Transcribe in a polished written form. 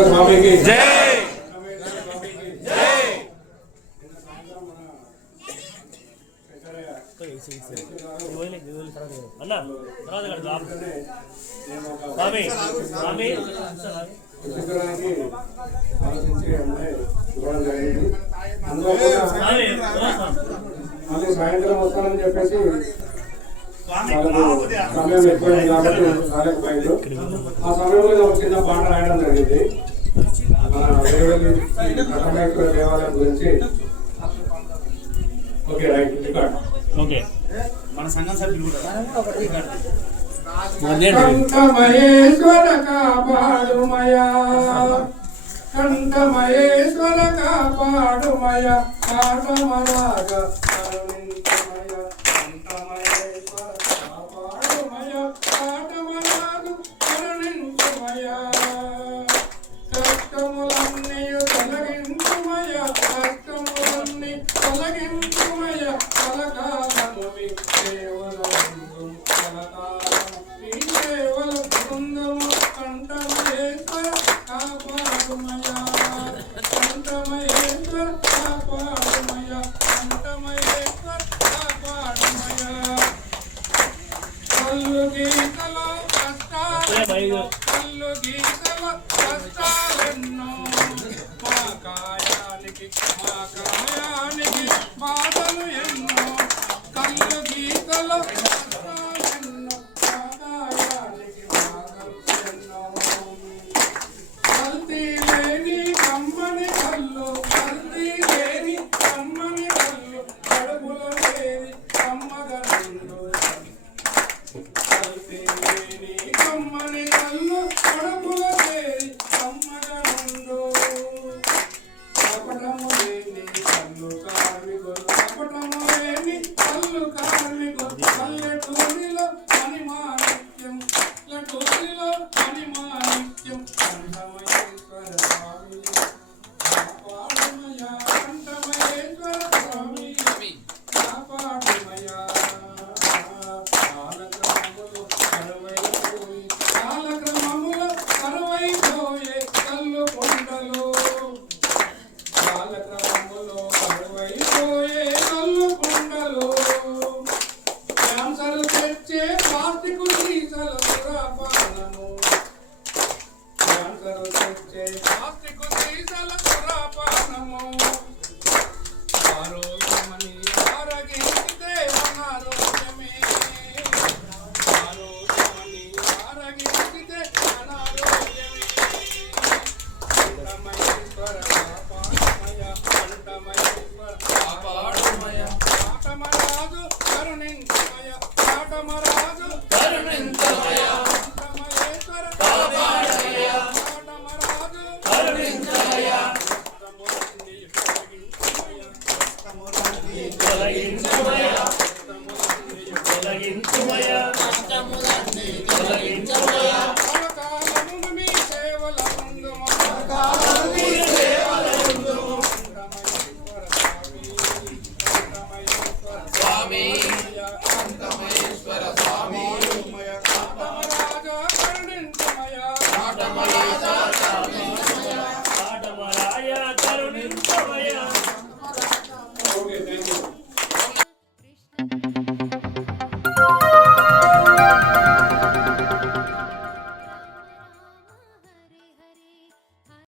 స్వామికి జై సాయంత్రం వస్తానని చెప్పేసి సమయం ఎక్కువైంది కాబట్టి రాలేకపోయింది. ఆ సమయంలో ఒక చిన్న పాట రాయడం జరిగింది మన వేరేశ్వర దేవాలయం గురించి. Okay right record. ఓకే మన సంఘం సభ్యులు కూడా కంఠమహేశ్వర కాపాడుమయా, కంఠమహేశ్వర కాపాడుమయ, కాటమరాగ కరుణించుమయ, కంఠమహేశ్వర కాపాడుమయ, కాటమరాగ కరుణించుమయ, కష్టములన్నీ తొలగించుమయ, కష్టములన్నీ తొలగించుమయ, కలకాలము కేవలం కలకాలం కేవలం బృందము, కంఠమహేశ్వర కాపాడుమయ, కంఠమహేశ్వర కాపాడుమయ, కంఠమహేశ్వర కాపాడుమయ. కల్లు గీతలో కష్టాలు, కల్లు గీతలో కష్టాలెన్నో, మా కాయానికి బాధలు ఎన్నో, కల్లు గీతలో కష్టాలెన్నో, మా కాయానికి బాధలు ఎన్నో. కల్తీ లేని కమ్మని కల్లు, కల్తీ లేని కమ్మని కల్లు, కడుపులో లేని కమ్మగనుండు. కల్తీ లేని కమ్మని కల్లు, కడుపులో లేని కమ్మగనుండు. కపటము లేని కల్లు కార్మికులు, కపటము లేని కల్లు కార్మికులు, పల్లెటూరిలో పనిమాణిక్యం, పల్లెటూరిలో పనిమాణిక్యం. కంఠమహేశ్వర స్వామి కాపాడుమయ, కంఠమహేశ్వర స్వామి కాపాడుమయ. కాలక్రమములు కరువైపోయి, కాలక్రమములు కరువైపోయే కల్లు కొండలు, కాలక్రమములు కరువైపోయే కల్లు కొండలు. క్యాన్సర్ తెచ్చే ప్లాస్టిక్ సీసాల సురాపానము, క్యాన్సర్ తెచ్చే ప్లాస్టిక్ సీసాల సురాపానము. ఆరోగ్యమని ఆరగించితే అనారోగ్యమే, ఆరోగ్యమని ఆరగించితే అనారోగ్యమే. కంఠమహేశ్వర కాపాడుమయ, కంఠమహేశ్వర కాపాడుమయ, కాటమరాజు కరుణించుమయ, కాటమరాజు కరుణించుమయ, కంఠమహేశ్వర కాపాడుమయ, కాటమరాజు కరుణించుమయ, కష్టములన్నీ తొలగించుమయ, కష్టములన్నీ తొలగించుమయ.